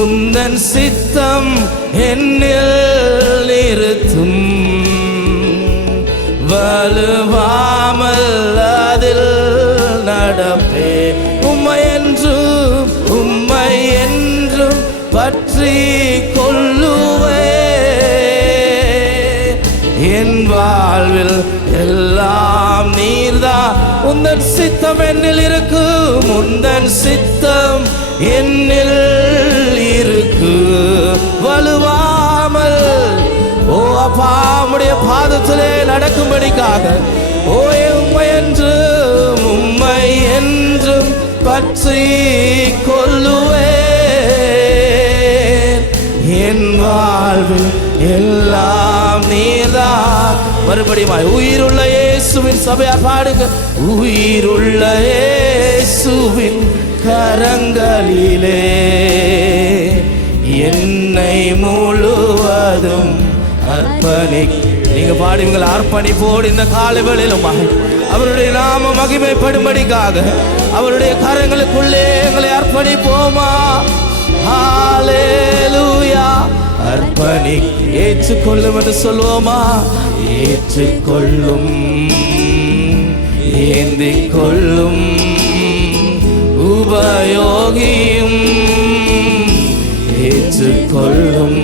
உந்தன் சித்தம் என்னில் நிறுத்தும். வலுவாமல் அதில் நடப்பே. உம்மை என்றும் பற்றி கொள்ளுவே. என் வாழ்வில் எல்லாம் நீர்தான். உந்தன் சித்தம் என்னில் இருக்கும். உந்தன் சித்தம் என்னில் இருக்கு. வலுவாமல் ஓ அப்பா உம்முடைய பாதத்திலே நடக்கும்படிக்காக ஓ உம்மை என்றும் பற்றி கொள்ளுவேன். என் வாழ்வில் எல்லாம் நீர்தான். மறுபடியும் உயிருள்ள இயேசுவின் சபையார் பாடுங்க. உயிருள்ள இயேசுவின் கரங்களிலே என்னை முழுவதும் அர்ப்பணி. நீங்க பாடுவீங்கள் அர்ப்பணிப்போடு இந்த காலவேளையிலும் அவருடைய நாம மகிமைப்படும்படிக்காக அவருடைய கரங்களுக்குள்ளே எங்களை அர்ப்பணிப்போமா? ஹல்லேலூயா. அர்ப்பணி. ஏற்றுக்கொள்ளும் என்று சொல்லுவோமா? ஏற்றுக்கொள்ளும், ஏந்திக் கொள்ளும், உபயோகியும். ஏற்றுக்கொள்ளும்,